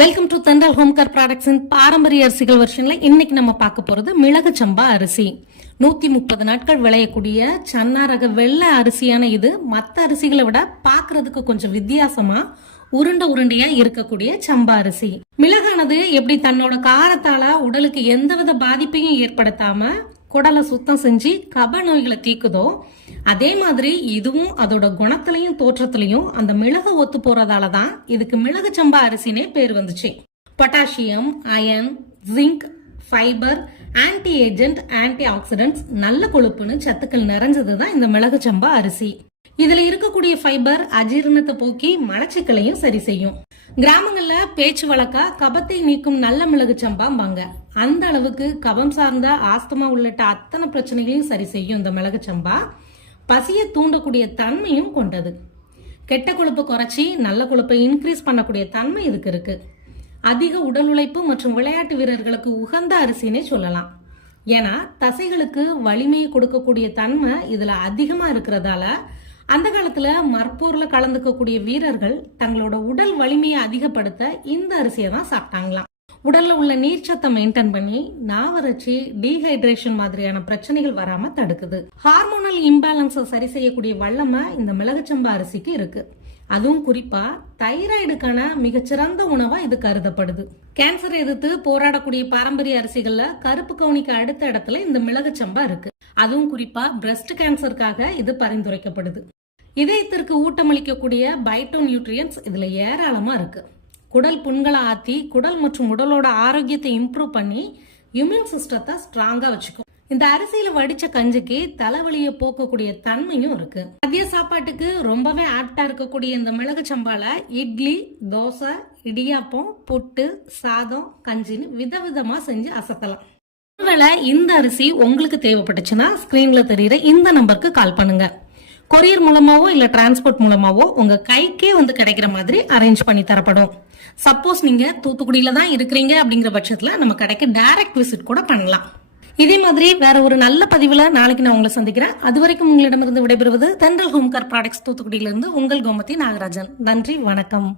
Welcome to தென்றல் ஹோம்கர் ப்ராடக்ட்ஸின் பாரம்பரிய அரிசிகள் வருஷன்ல இன்னைக்கு நம்ம பார்க்க போறது மிளகு சம்பா அரிசி. நூத்தி முப்பது நாட்கள் விளையக்கூடிய சன்னா ரக வெள்ளை அரிசியான இது. மற்ற அரிசிகளை விட பார்க்கறதுக்கு கொஞ்சம் வித்தியாசமா உருண்டை உருண்டையா இருக்கக்கூடிய சம்பா அரிசி. மிளகானது எப்படி தன்னோட காரத்தால உடலுக்கு எந்தவித பாதிப்பையும் ஏற்படுத்தாம குடலை சுத்தம் செஞ்சு கப நோய்களை தீக்குதோ அதே மாதிரி இதுவும் அதோட குணத்திலையும் தோற்றத்திலையும் அந்த மிளகு ஒத்து போறதால தான் இதுக்கு மிளகு சம்பா அரிசினே பேர் வந்துச்சு. Potassium iron zinc fibre anti agent antioxidants நல்ல கொழுப்புன்னு சத்துக்கள் நிறைஞ்சது தான் இந்த மிளகு சம்பா அரிசி. இதுல இருக்கக்கூடிய ஃபைபர் அஜீரணத்தை போக்கி மலச்சிக்கலையும் சரி செய்யும். கிராமங்கள்ல பேச்சு வழக்கா கபத்தை நீக்கும் நல்ல மிளகு சம்பாம்பாங்க. அந்த அளவுக்கு கபம் சார்ந்த ஆஸ்துமா உள்ளிட்ட அத்தனை பிரச்சனைகளையும் சரி செய்யும் இந்த மிளகு சம்பா. பசியை தூண்டக்கூடிய தன்மையும் கொண்டது. கெட்ட கொழுப்பை குறைச்சி நல்ல கொழுப்பை இன்க்ரீஸ் பண்ணக்கூடிய தன்மை இதுக்கு இருக்கு. அதிக உடல் உழைப்பு மற்றும் விளையாட்டு வீரர்களுக்கு உகந்த அரிசினே சொல்லலாம். ஏன்னா தசைகளுக்கு வலிமையை கொடுக்கக்கூடிய தன்மை இதுல அதிகமா இருக்கிறதால அந்த காலத்துல மற்போர்ல கலந்துக்கக்கூடிய வீரர்கள் தங்களோட உடல் வலிமையை அதிகப்படுத்த இந்த அரிசியை தான் சாப்பிட்டாங்களாம். உடல்ல உள்ள நீர்ச்சத்தை மெயின்டைன் பண்ணி நாவரச்சி டீஹைட்ரேஷன் மாதிரியான பிரச்சனைகள் வராம தடுக்குது. ஹார்மோனல் இம்பேலன்ஸை சரி செய்யக்கூடிய வல்லமை இந்த மிளகுச்சம்பா அரிசிக்கு இருக்கு. அதுவும் குறிப்பா தைராய்டுக்கான மிகச்சிறந்த உணவா இது கருதப்படுது. கேன்சரை எதிர்த்து போராடக்கூடிய பாரம்பரிய அரிசிகள்ல கருப்பு கவுனிக்கு அடுத்த இடத்துல இந்த மிளகுச்சம்பா இருக்கு. அதுவும் குறிப்பா பிரஸ்ட் கேன்சருக்காக இது பரிந்துரைக்கப்படுது. இதயத்திற்கு ஊட்டமளிக்கக்கூடிய பைட்டோ நியூட்ரியன்ஸ் இதுல ஏராளமா இருக்கு. குடல் புண்களை ஆத்தி குடல் மற்றும் உடலோட ஆரோக்கியத்தை இம்ப்ரூவ் பண்ணி இம்யூன் சிஸ்டத்தை ஸ்ட்ராங்கா வச்சுக்கும். இந்த அரிசியில வடிச்ச கஞ்சிக்கு தலைவலியை போக்கக்கூடிய தன்மையும் இருக்கு. மதிய சாப்பாட்டுக்கு ரொம்பவே ஆப்டா இருக்கக்கூடிய இந்த மிளகு சம்பால இட்லி தோசை இடியாப்பம் புட்டு சாதம் கஞ்சின்னு விதவிதமா செஞ்சு அசத்தலாம். ஒருவேளை இந்த அரிசி உங்களுக்கு தேவைப்பட்டுச்சுன்னா ஸ்கிரீன்ல தெரியுற இந்த நம்பருக்கு கால் பண்ணுங்க. கொரியர் மூலமாவோ இல்ல டிரான்ஸ்போர்ட் மூலமாவோ உங்க கைக்கே வந்து கிடைக்கிற மாதிரி அரேஞ்ச் பண்ணி தரப்படும். சப்போஸ் நீங்க தூத்துக்குடியில தான் இருக்கிறீங்க அப்படிங்கிற பட்சத்துல நம்ம கடைக்கு டைரக்ட் விசிட் கூட பண்ணலாம். இதே மாதிரி வேற ஒரு நல்ல பதிவுல நாளைக்கு நான் உங்களை சந்திக்கிறேன். அது வரைக்கும் உங்களிடமிருந்து விடைபெறுவது தென்றல் ஹோம்கார் ப்ராடக்ட்ஸ் தூத்துக்குடியிலிருந்து உங்கள் கோமதி நாகராஜன். நன்றி வணக்கம்.